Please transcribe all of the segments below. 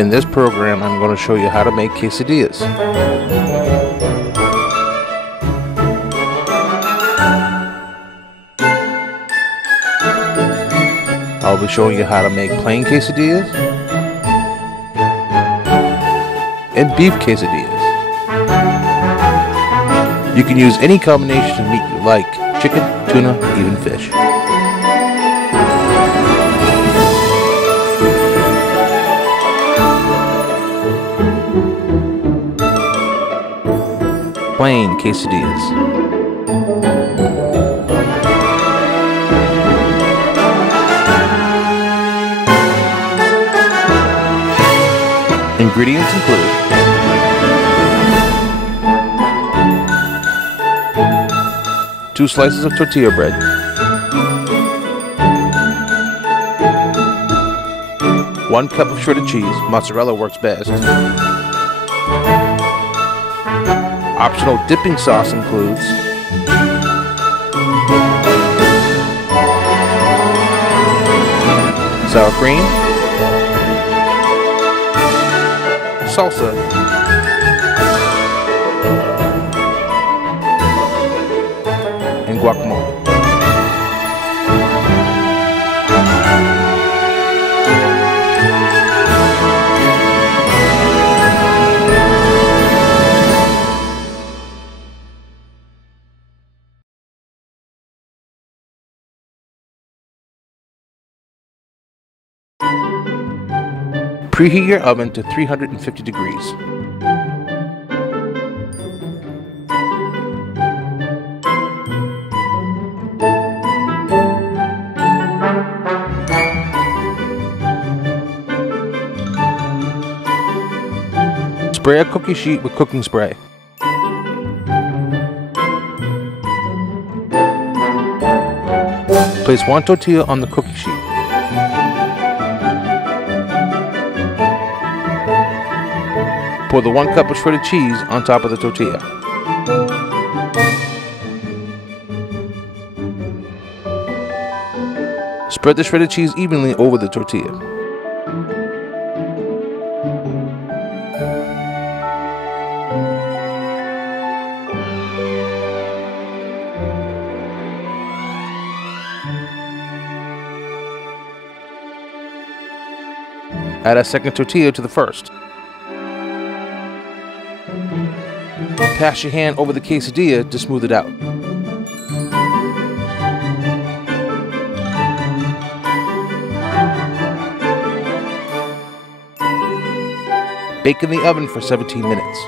In this program, I'm going to show you how to make quesadillas. I'll be showing you how to make plain quesadillas and beef quesadillas. You can use any combination of meat you like: chicken, tuna, even fish. Plain quesadillas. Ingredients include 2 slices of tortilla bread, 1 cup of shredded cheese, mozzarella works best. Optional dipping sauce includes sour cream, salsa, and guacamole. Preheat your oven to 350 degrees. Spray a cookie sheet with cooking spray. Place 1 tortilla on the cookie sheet. Pour the 1 cup of shredded cheese on top of the tortilla. Spread the shredded cheese evenly over the tortilla. Add a second tortilla to the first. Pass your hand over the quesadilla to smooth it out. Bake in the oven for 17 minutes.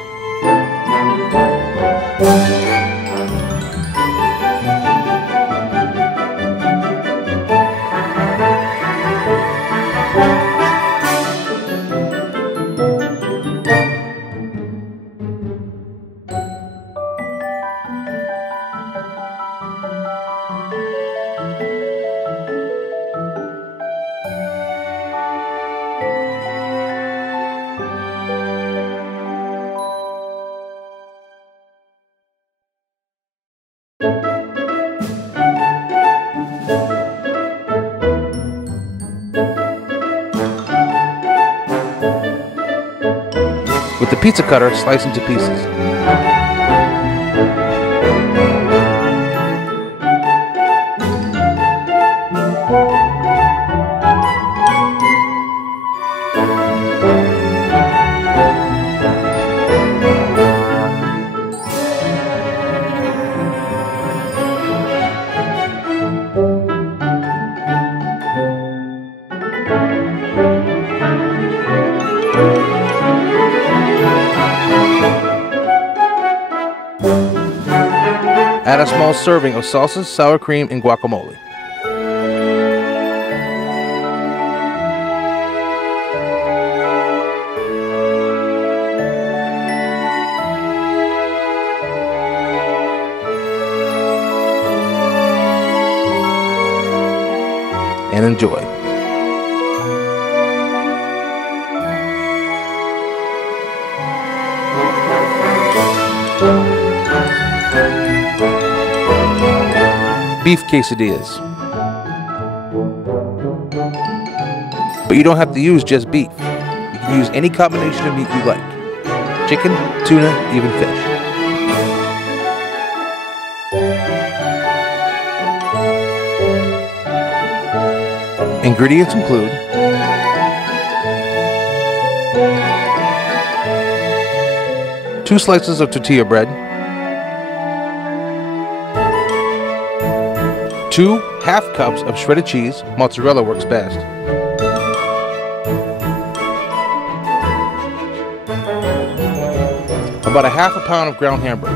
With the pizza cutter, slice into pieces. Add a small serving of salsa, sour cream, and guacamole. And enjoy. Beef quesadillas. But you don't have to use just beef. You can use any combination of meat you like. Chicken, tuna, even fish. Ingredients include 2 slices of tortilla bread, 2 half cups of shredded cheese, mozzarella works best, about a half a pound of ground Hamburg,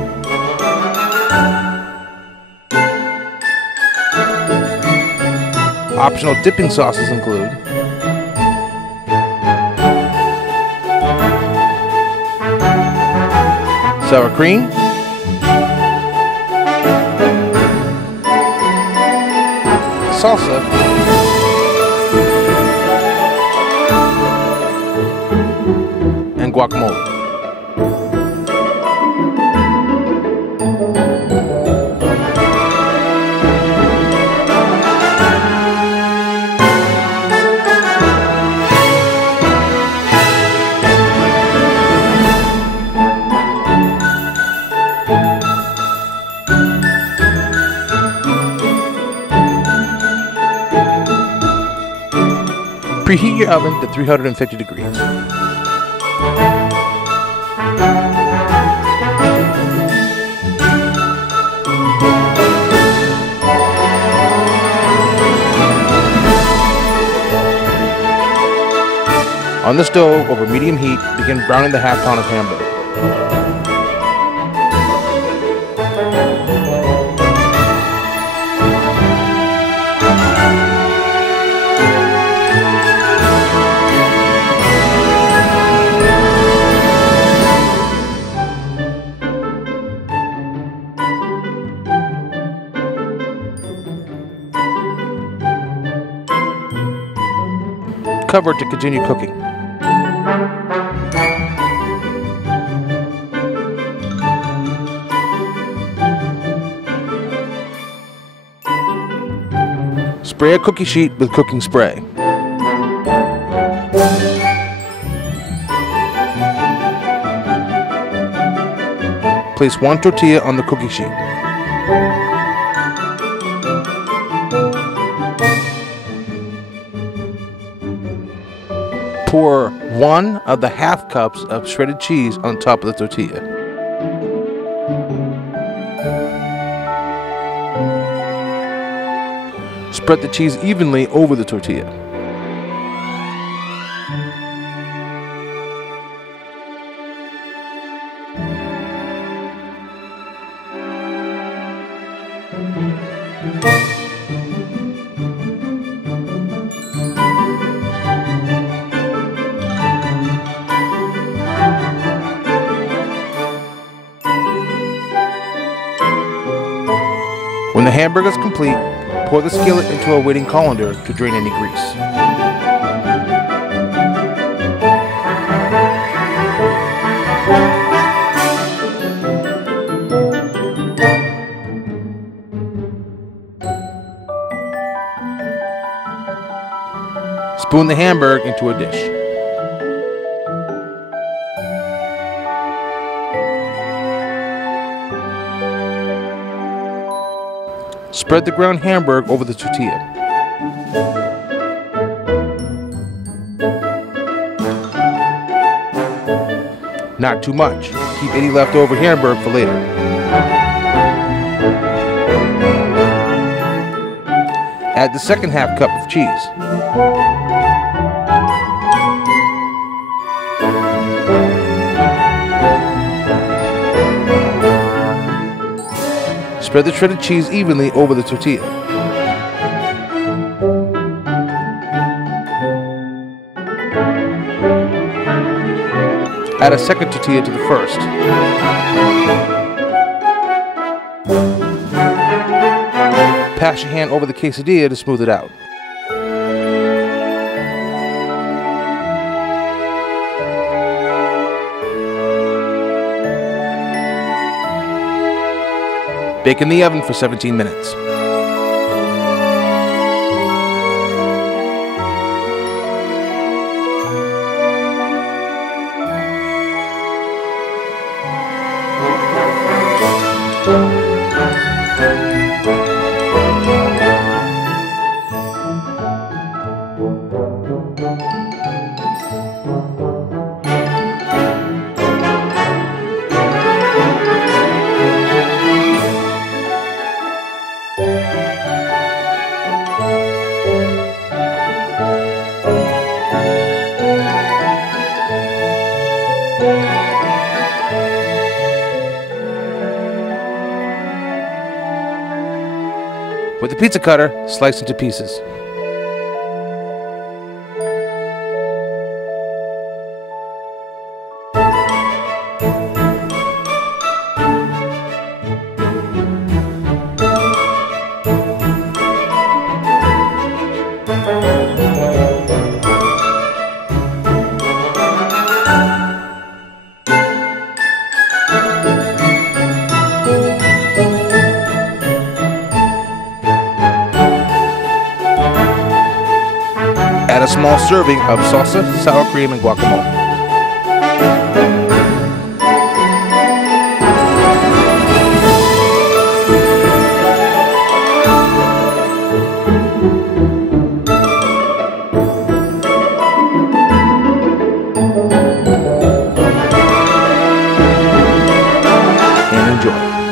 optional dipping sauces include sour cream, salsa, and guacamole. Preheat your oven to 350 degrees. On the stove, over medium heat, begin browning the half pound of Hamburg. Cover to continue cooking. Spray a cookie sheet with cooking spray. Place 1 tortilla on the cookie sheet. Pour 1 of the half cups of shredded cheese on top of the tortilla. Spread the cheese evenly over the tortilla. When the hamburger is complete, pour the skillet into a waiting colander to drain any grease. Spoon the hamburger into a dish. Spread the ground Hamburg over the tortilla. Not too much. Keep any leftover Hamburg for later. Add the second half cup of cheese. Spread the shredded cheese evenly over the tortilla. Add a second tortilla to the first. Pass your hand over the quesadilla to smooth it out. Bake in the oven for 17 minutes. With the pizza cutter, slice into pieces. Add a small serving of salsa, sour cream, and guacamole. And enjoy.